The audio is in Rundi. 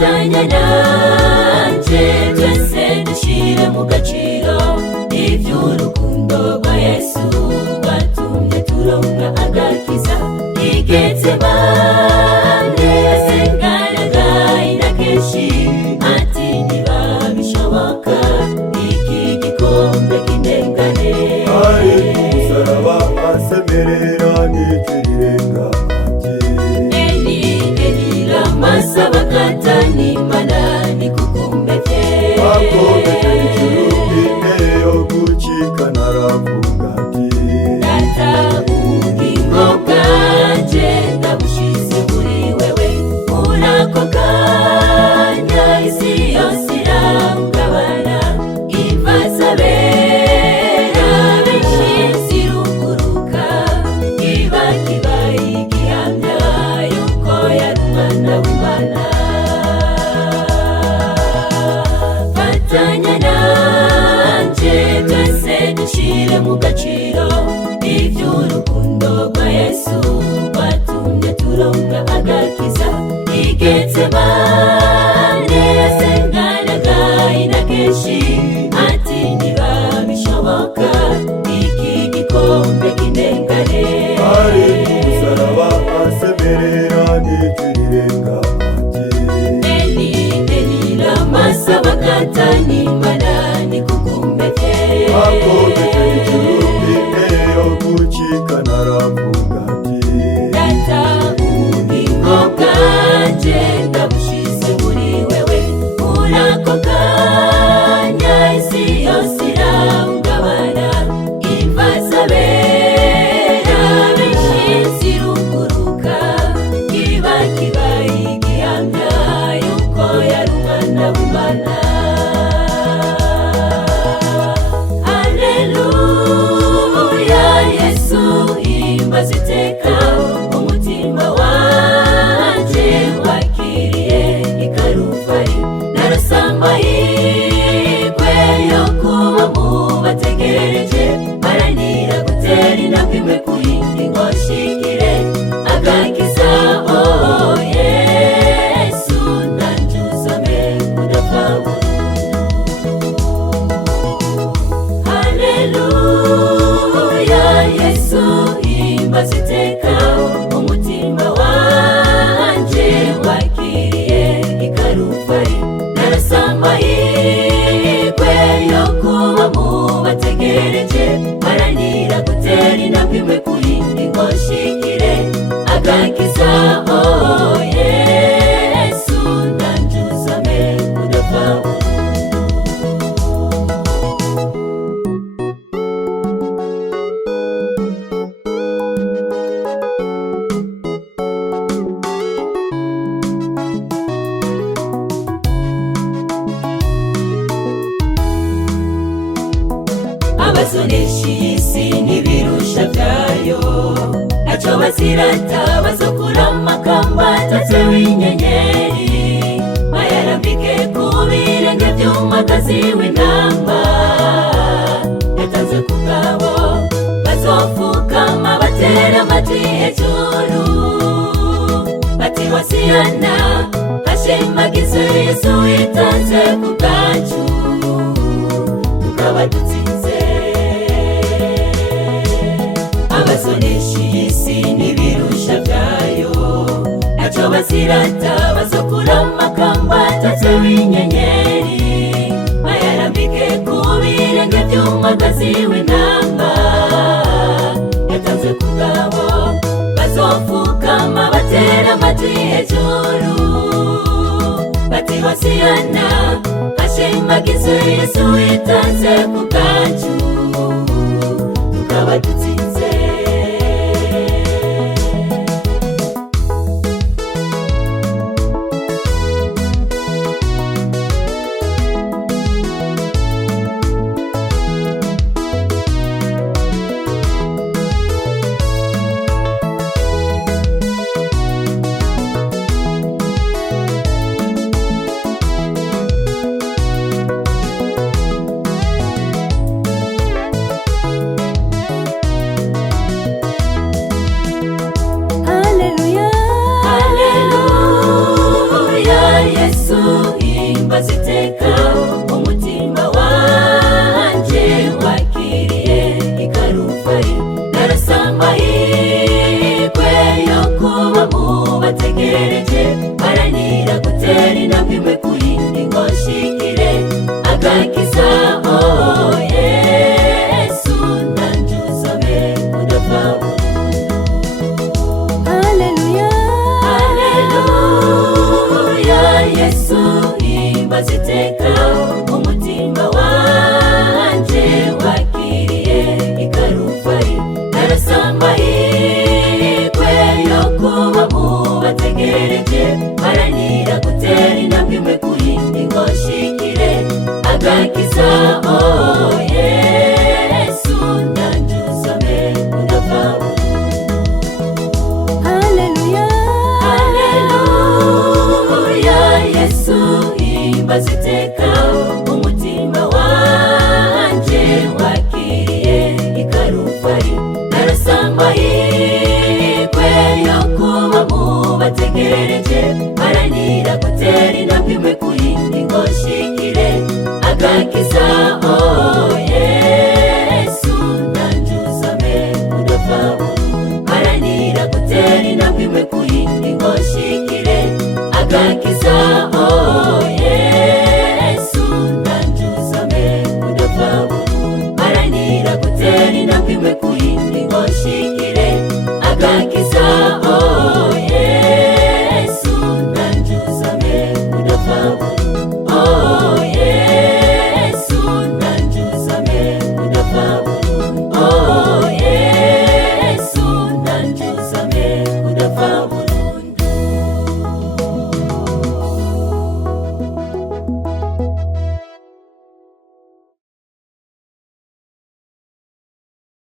fatanya nanjye twese dushyire mu gaciro iby'urukundo rwa Yesu rwatumye turonka agakiza Getsemane yasenganaga kenshi ati niba bishoboka iki gikombe kindengane ari umusaraba asemerera n'ikirirenga ati Eli Eli lama sabakthani mana nikukumbete akomeje ijuru intebe yo gucika naravuga ati data ubugingo bwanjye ndabushize muri wewe muri ako kanya isi yose irahungabana imva z'abera benshi ziruguruka kiba igihamya yuko yari umwana w'Imana fatanya nanjye twese dushyire mu gaciro iby'urukundo rwa Yesu rwatumye turonka agakiza Getsemane yasenganaga kenshi ati niba bishoboka iki gikombe kindengane ari umusaraba asemerera n'ikirirenga ati Eli Eli lama sabakthani mana nikukumbete akomeje ijuru intebe yo gucika naravuga ati data ubugingo bwanjye ndabushize muri wewe muri ako kanya isi yose irahungabana imva z'abera benshi ziruguruka kiba igihamya yuko yari umwana w'Imana Haleluya Yesu himbaza iteka umutima wanjye wakiriye i Karuvali narose amahirwe yo kuba mu bategereje baranira gutera intambwe imwe ku yindi ngo nshikire agakiza oh Yesu nanjuzame kudapfa Haleluya Yesu himbaza iteka umutima wanjye wakiriye i Karuvali narose amahirwe yo kuba mu bategereje baranira gutera intambwe imwe ku yindi ngo nshikire agakiza oh Yesu nanjuzame kudapfa abasonesha isi n'ibirusha byayo ntacyo bazirata bazokura amakamba atatseho inyenyeri bayarambike ku birenge by'umwagazi w'intama yatanze ku bwabo bazofukama batera amatwi hejuru bati Hosiyana hashimagizwe Yesu witanze ku bwacu tukaba dutsinze abasonesha isi n'ibirusha byayo ntacyo bazirata bazokura amakamba atatseho inyenyeri bayarambike ku birenge by'umwagazi w'intama yatanze ku bwabo bazofukama batera amatwi hejuru bati Hosiyana hashimagizwe Yesu witanze ku bwacu tukaba dutsinze himbaza iteka umutima wanje wakiriye ikarufari narose amahirwe yo kuba mu bategereje haranira gutera intambwe imwe ku yindi ngo nshikire agakiza Yesu ndanjuzame udapfa Haleluya, Haleluya Yesu himbaza iteka umutima wanje wakiriye ikarufari narose amahirwe yo kuba mu bategereje haranira